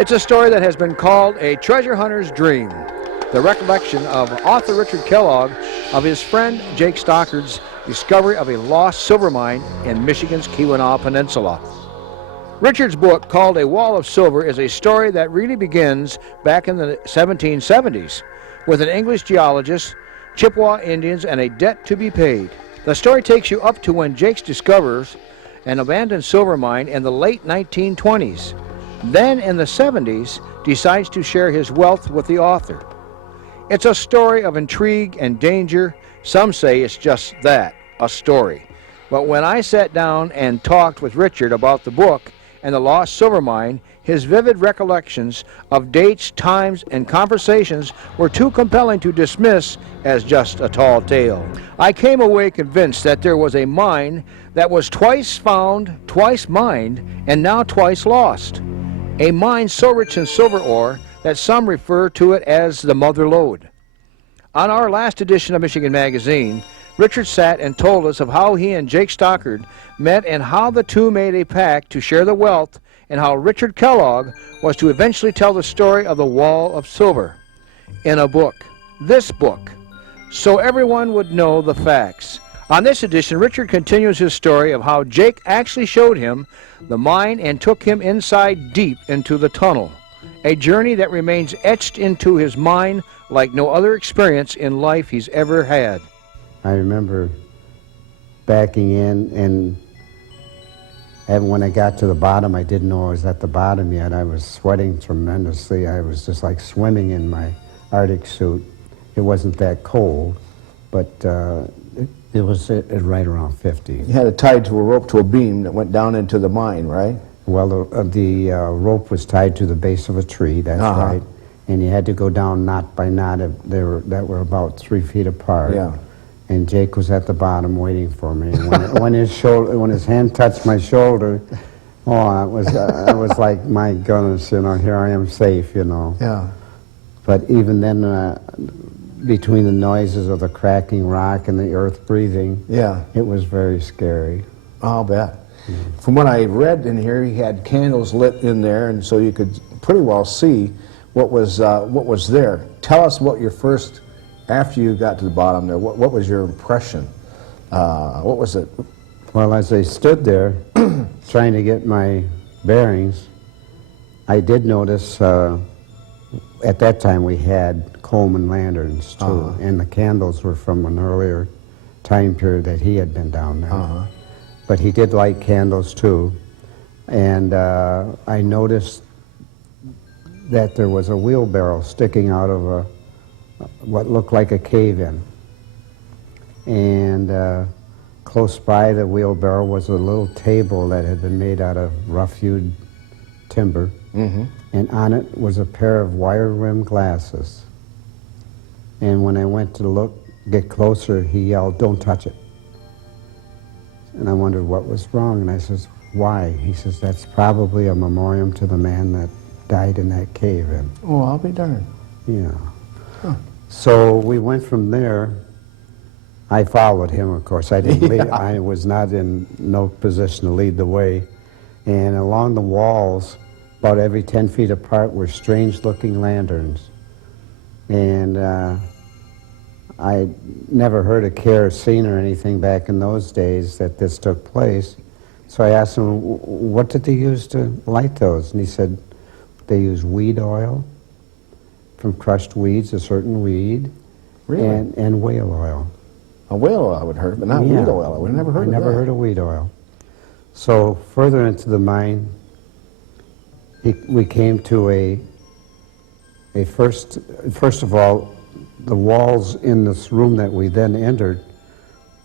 It's a story that has been called a treasure hunter's dream. The recollection of author Richard Kellogg of his friend Jake Stockard's discovery of a lost silver mine in Michigan's Keweenaw Peninsula. Richard's book, called A Wall of Silver, is a story that really begins back in the 1770s with an English geologist, Chippewa Indians, and a debt to be paid. The story takes you up to when Jake discovers an abandoned silver mine in the late 1920s. Then in the 70s, decides to share his wealth with the author. It's a story of intrigue and danger. Some say it's just that, a story. But when I sat down and talked with Richard about the book and the lost silver mine, his vivid recollections of dates, times, and conversations were too compelling to dismiss as just a tall tale. I came away convinced that there was a mine that was twice found, twice mined, and now twice lost. A mine so rich in silver ore that some refer to it as the Mother Lode. On our last edition of Michigan Magazine, Richard sat and told us of how he and Jake Stockard met and how the two made a pact to share the wealth, and how Richard Kellogg was to eventually tell the story of the Wall of Silver in a book, this book, so everyone would know the facts. On this edition, Richard continues his story of how Jake actually showed him the mine and took him inside deep into the tunnel, a journey that remains etched into his mind like no other experience in life he's ever had. I remember backing in, and when I got to the bottom, I didn't know I was at the bottom yet. I was sweating tremendously. I was just like swimming in my Arctic suit. It wasn't that cold, but it was right around 50. You had it tied to a rope to a beam that went down into the mine, right? Well, the rope was tied to the base of a tree, that's right. And you had to go down knot by knot that were about 3 feet apart. Yeah. And Jake was at the bottom waiting for me. And when his hand touched my shoulder, I was like, my goodness, here I am safe, Yeah. But even then, between the noises of the cracking rock and the earth breathing, yeah, it was very scary. I'll bet. From what I read in here, he had candles lit in there, and so you could pretty well see what was there. Tell us what your first, after you got to the bottom there, what was your impression? What was it? Well, as I stood there trying to get my bearings, I did notice at that time we had Coleman lanterns too, and the candles were from an earlier time period that he had been down there. But he did light candles too, and I noticed that there was a wheelbarrow sticking out of what looked like a cave-in. And close by the wheelbarrow was a little table that had been made out of rough-hewed timber, and on it was a pair of wire-rimmed glasses. And when I went to get closer, he yelled, "Don't touch it." And I wondered what was wrong, and I says, "Why?" He says, "That's probably a memoriam to the man that died in that cave-in." Oh, I'll be darned. Yeah. So we went from there. I followed him, of course. I didn't lead. I was not in no position to lead the way. And along the walls, about every 10 feet apart, were strange-looking lanterns. And I never heard of kerosene or anything back in those days that this took place. So I asked him, what did they use to light those? And he said, they use weed oil from crushed weeds, a certain weed, Really? and whale oil. A whale oil I would heard, but not weed oil. I would never heard of that. I never heard of weed oil. So further into the mine, we came to first of all, the walls in this room that we then entered,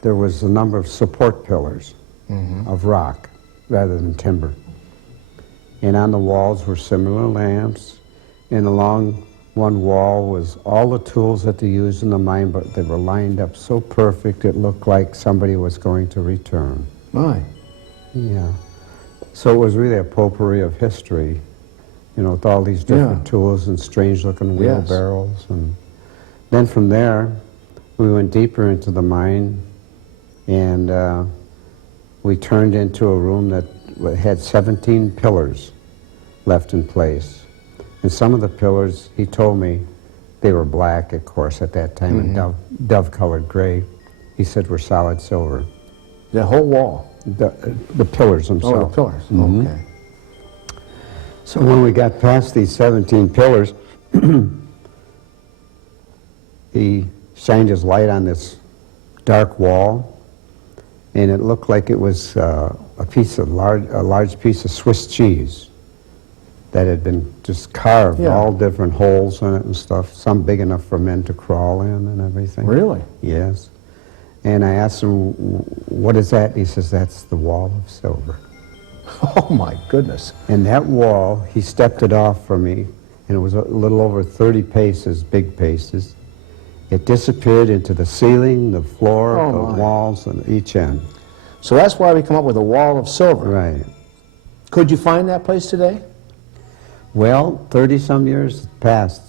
there was a number of support pillars of rock rather than timber. And on the walls were similar lamps, and along one wall was all the tools that they used in the mine, but they were lined up so perfect it looked like somebody was going to return. My. Yeah. So it was really a potpourri of history, with all these different tools and strange-looking wheelbarrows. And then from there, we went deeper into the mine, and we turned into a room that had 17 pillars left in place. And some of the pillars, he told me, they were black, of course, at that time, and dove-colored gray. He said were solid silver. The whole wall? The pillars themselves. Oh, the pillars. Okay. So when we got past these 17 pillars, he shined his light on this dark wall, and it looked like it was a large piece of Swiss cheese that had been just carved, all different holes in it and stuff, some big enough for men to crawl in and everything. Really? Yes. And I asked him, what is that? And he says, that's the wall of silver. Oh my goodness. And that wall, he stepped it off for me, and it was a little over 30 paces, big paces. It disappeared into the ceiling, the floor, the walls, and each end. So that's why we come up with a wall of silver. Right. Could you find that place today? Well, 30-some years passed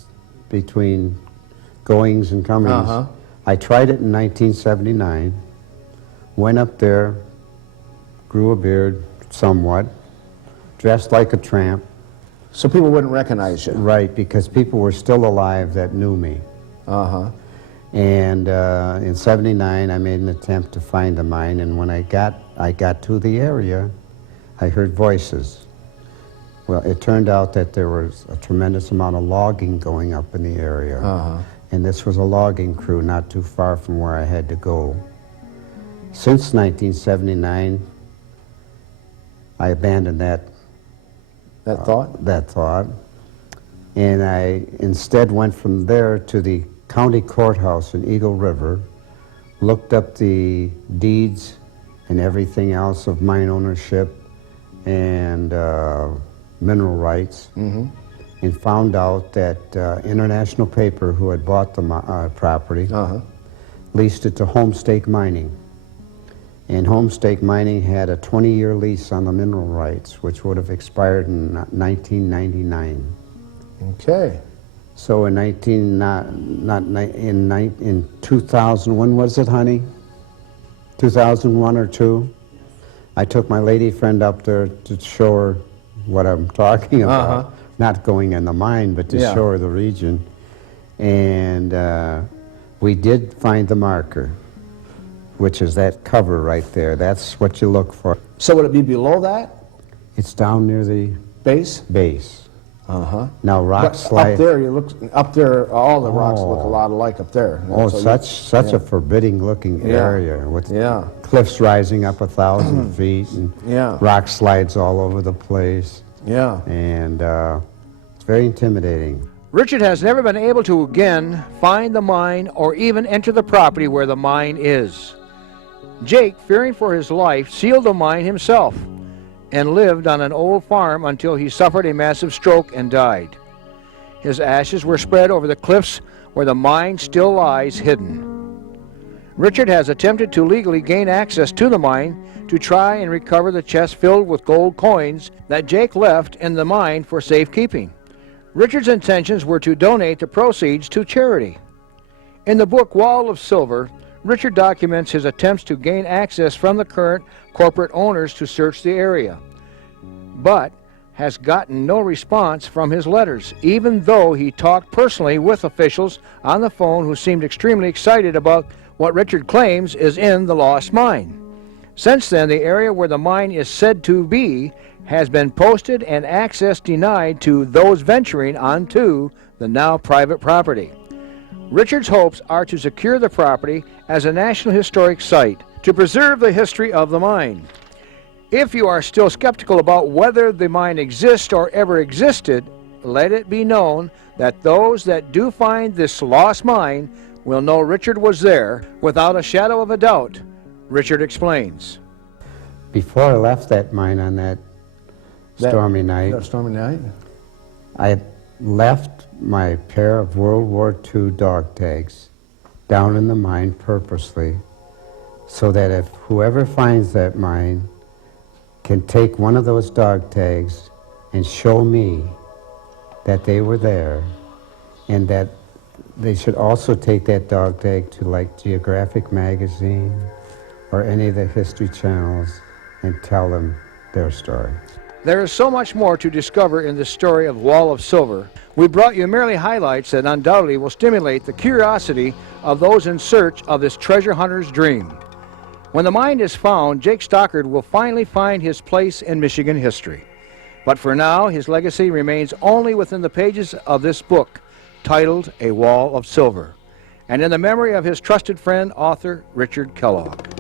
between goings and comings. I tried it in 1979, went up there, grew a beard somewhat, dressed like a tramp. So people wouldn't recognize you? Right, because people were still alive that knew me. And in 79, I made an attempt to find the mine, and when I got to the area, I heard voices. Well, it turned out that there was a tremendous amount of logging going up in the area. And this was a logging crew not too far from where I had to go. Since 1979, I abandoned that thought. And I instead went from there to the county courthouse in Eagle River, looked up the deeds and everything else of mine ownership and mineral rights, and found out that International Paper, who had bought the property, leased it to Homestake Mining. And Homestake Mining had a 20-year lease on the mineral rights, which would have expired in 1999. Okay. So in 2000, when was it, honey? 2001 or 2? I took my lady friend up there to show her what I'm talking about. Not going in the mine, but to show her the region. And we did find the marker, which is that cover right there. That's what you look for. So would it be below that? It's down near the base. Now rocks slide. Up there, up there, all the rocks look a lot alike up there. Such a forbidding looking area with cliffs rising up 1,000 feet and rock slides all over the place. And it's very intimidating. Richard has never been able to again find the mine or even enter the property where the mine is. Jake, fearing for his life, sealed the mine himself and lived on an old farm until he suffered a massive stroke and died. His ashes were spread over the cliffs where the mine still lies hidden. Richard has attempted to legally gain access to the mine to try and recover the chest filled with gold coins that Jake left in the mine for safekeeping. Richard's intentions were to donate the proceeds to charity. In the book Wall of Silver, Richard documents his attempts to gain access from the current corporate owners to search the area, but has gotten no response from his letters, even though he talked personally with officials on the phone who seemed extremely excited about what Richard claims is in the lost mine. Since then, the area where the mine is said to be has been posted and access denied to those venturing onto the now private property. Richard's hopes are to secure the property as a National Historic Site to preserve the history of the mine. If you are still skeptical about whether the mine exists or ever existed, let it be known that those that do find this lost mine will know Richard was there without a shadow of a doubt. Richard explains. Before I left that mine on that stormy night, I left my pair of World War II dog tags down in the mine purposely so that if whoever finds that mine can take one of those dog tags and show me that they were there, and that they should also take that dog tag to like Geographic magazine or any of the history channels and tell them their story. There is so much more to discover in this story of Wall of Silver. We brought you merely highlights that undoubtedly will stimulate the curiosity of those in search of this treasure hunter's dream. When the mine is found, Jake Stockard will finally find his place in Michigan history. But for now, his legacy remains only within the pages of this book, titled A Wall of Silver, and in the memory of his trusted friend, author Richard Kellogg.